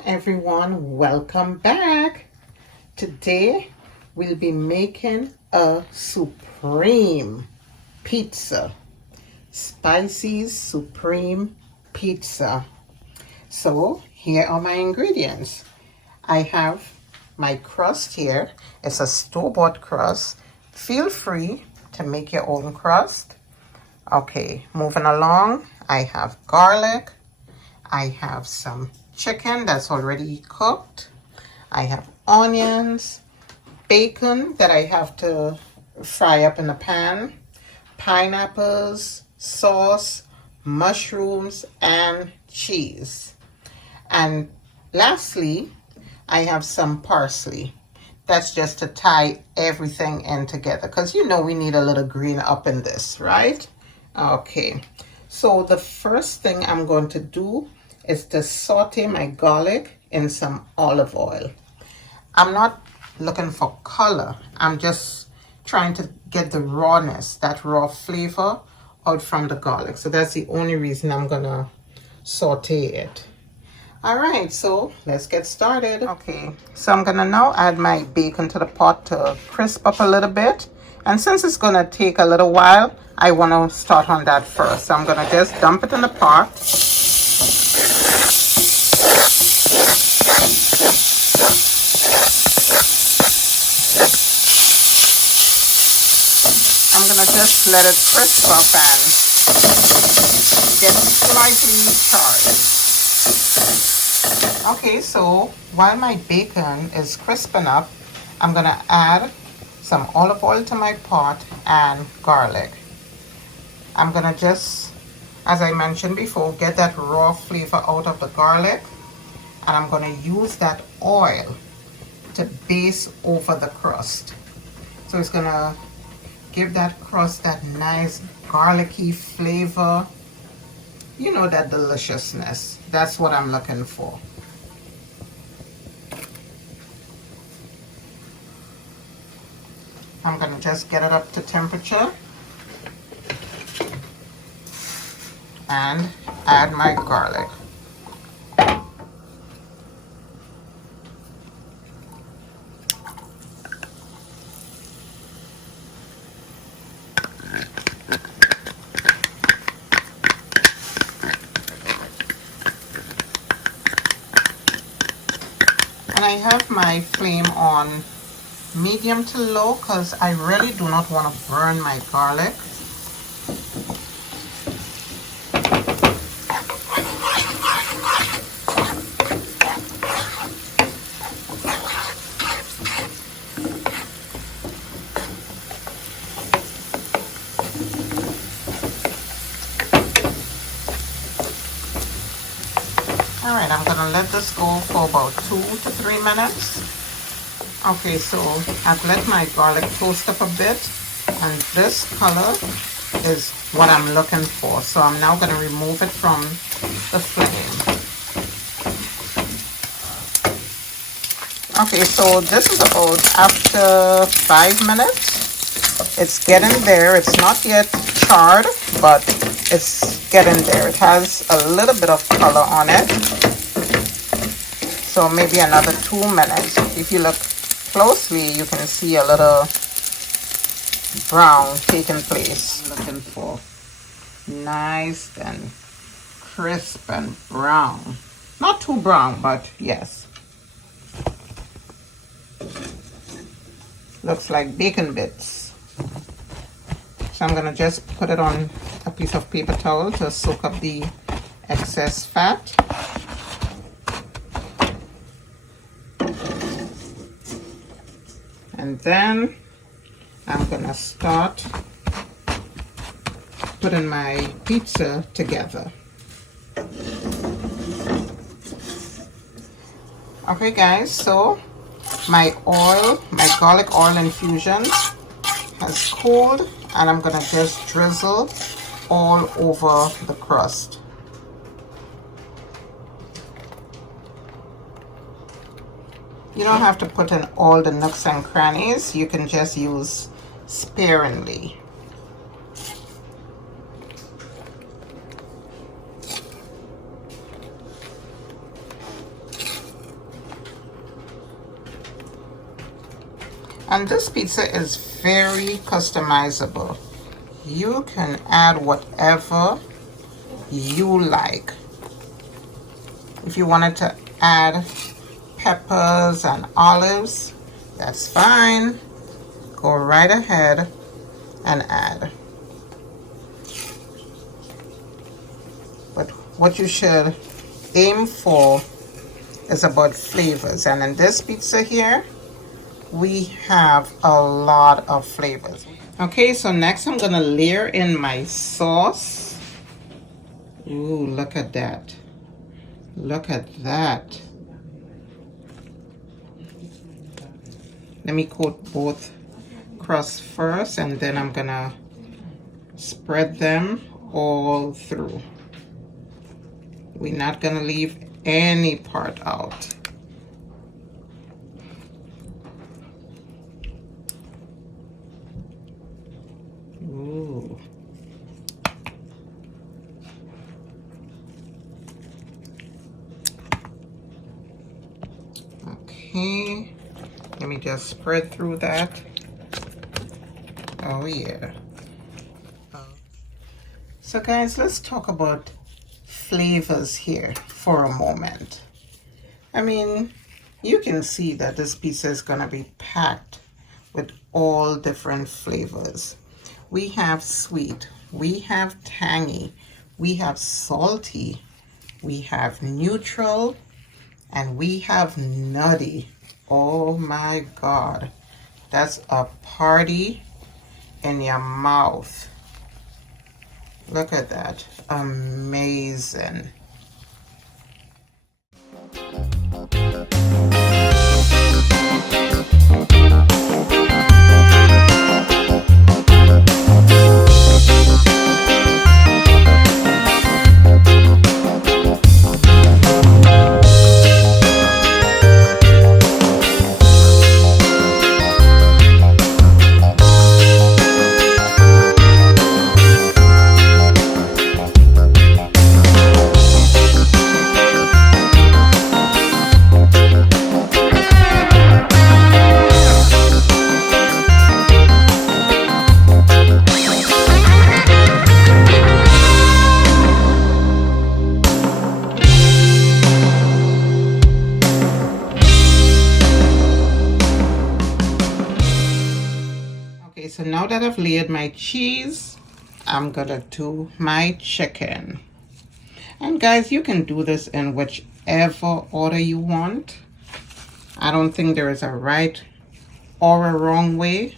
Hello everyone, welcome back. Today we'll be making a supreme pizza. Spicey's supreme pizza. So here are my ingredients. I have my crust here. It's a store-bought crust. Feel free to make your own crust. Okay, moving along, I have garlic. I have some chicken that's already cooked. I have onions, bacon that I have to fry up in the pan, pineapples, sauce, mushrooms, and cheese. And lastly, I have some parsley. That's just to tie everything in together because you know we need a little green up in this, right? Okay, so the first thing I'm going to do is to saute my garlic in some olive oil. I'm not looking for color. I'm just trying to get the rawness, that raw flavor out from the garlic. So that's the only reason I'm gonna saute it. All right, so let's get started. Okay, so I'm gonna now add my bacon to the pot to crisp up a little bit. And since it's gonna take a little while, I wanna start on that first. So I'm gonna just dump it in the pot. I'm gonna just let it crisp up and get slightly charred. Okay, so while my bacon is crisping up, I'm gonna add some olive oil to my pot and garlic. I'm gonna just, as I mentioned before, get that raw flavor out of the garlic, and I'm gonna use that oil to baste over the crust. So it's gonna give that crust that nice garlicky flavor. You know, that deliciousness. That's what I'm looking for. I'm gonna just get it up to temperature and add my garlic. And I have my flame on medium to low because I really do not want to burn my garlic. All right, I'm gonna let this go for about 2 to 3 minutes. Okay, so I've let my garlic toast up a bit, and this color is what I'm looking for. So I'm now gonna remove it from the flame. Okay, so this is about after 5 minutes. It's getting there. It's not yet charred, but it's getting there. It has a little bit of color on it. So maybe another 2 minutes. If you look closely, you can see a little brown taking place. I'm looking for nice and crisp and brown. Not too brown, but yes. Looks like bacon bits. So I'm gonna just put it on a piece of paper towel to soak up the excess fat. And then I'm gonna start putting my pizza together. Okay guys, so my garlic oil infusion has cooled, and I'm gonna just drizzle all over the crust. You don't have to put in all the nooks and crannies. You can just use sparingly. And this pizza is very customizable. You can add whatever you like. If you wanted to add peppers and olives, that's fine. Go right ahead and add. But what you should aim for is about flavors. And in this pizza here, we have a lot of flavors. Okay, so next I'm gonna layer in my sauce. Ooh, look at that. Look at that. Let me coat both crusts first, and then I'm gonna spread them all through. We're not gonna leave any part out. Ooh. Okay, let me just spread through that. Oh yeah. So guys, let's talk about flavors here for a moment. I mean, you can see that this pizza is gonna be packed with all different flavors. We have sweet, we have tangy, we have salty, we have neutral, and we have nutty. Oh my God, that's a party in your mouth. Look at that, amazing. Okay, so now that I've layered my cheese, I'm gonna do my chicken. And guys, you can do this in whichever order you want. I don't think there is a right or a wrong way,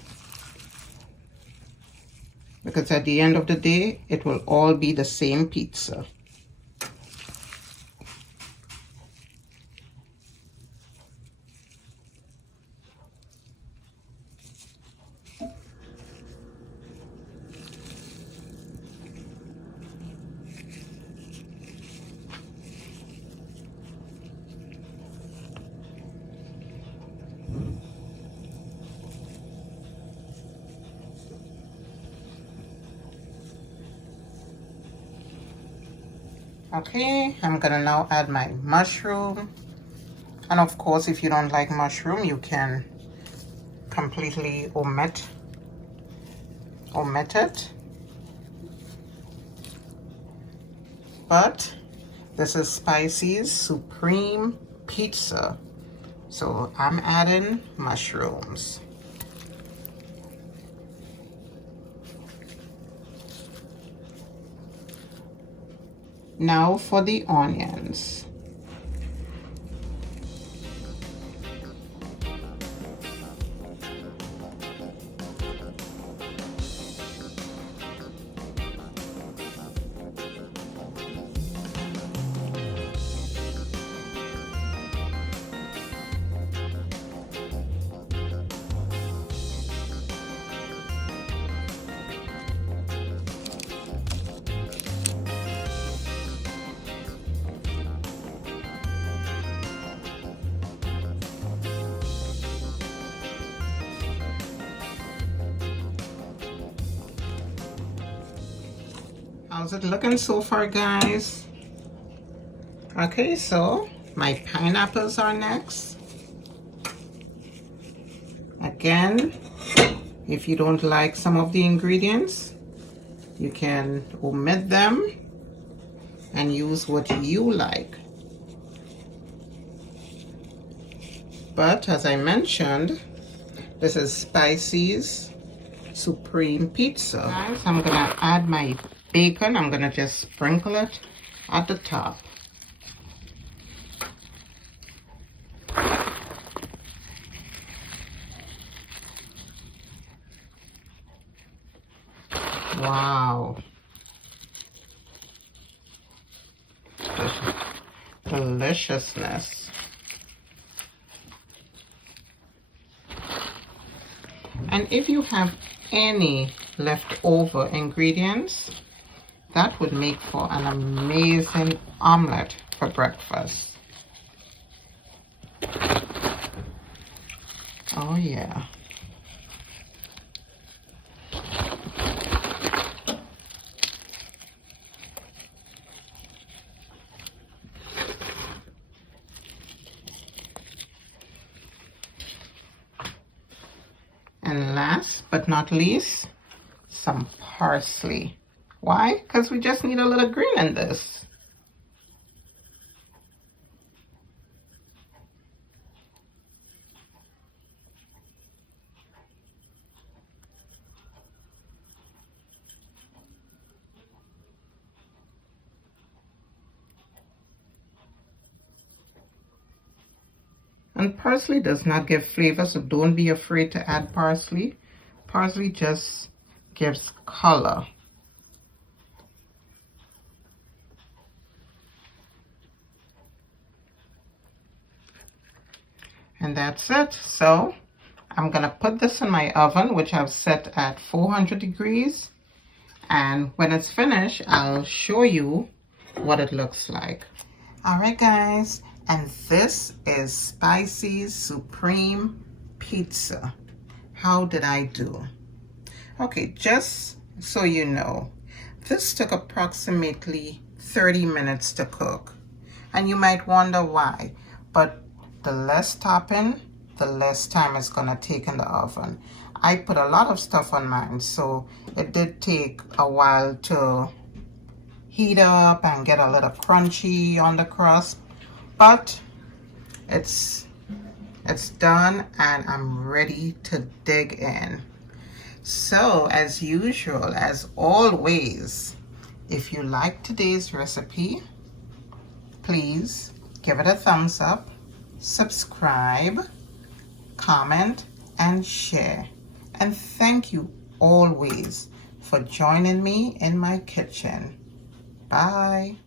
because at the end of the day, it will all be the same pizza. Okay, I'm gonna now add my mushroom. And of course, if you don't like mushroom, you can completely omit it. But this is Spicey's Supreme Pizza. So I'm adding mushrooms. Now for the onions. How's it looking so far, guys? Okay, so my pineapples are next. again, if you don't like some of the ingredients, you can omit them and use what you like. But as I mentioned, this is Spicey's Supreme Pizza. Guys, I'm gonna add my bacon. I'm gonna just sprinkle it at the top. Wow. Deliciousness. And if you have any leftover ingredients, that would make for an amazing omelette for breakfast. Oh yeah. And last but not least, some parsley. Why? Because we just need a little green in this. And parsley does not give flavor, so don't be afraid to add parsley. Parsley just gives color. And that's it. So I'm gonna put this in my oven, which I've set at 400 degrees. And when it's finished, I'll show you what it looks like. All right, guys. And this is Spicey's Supreme Pizza. How did I do? Okay, just so you know, this took approximately 30 minutes to cook. And you might wonder why, but the less topping, the less time it's gonna take in the oven. I put a lot of stuff on mine, so it did take a while to heat up and get a little crunchy on the crust. But it's done and I'm ready to dig in. So as usual, as always, if you like today's recipe, please give it a thumbs up, subscribe, comment, and share. And thank you always for joining me in my kitchen. Bye.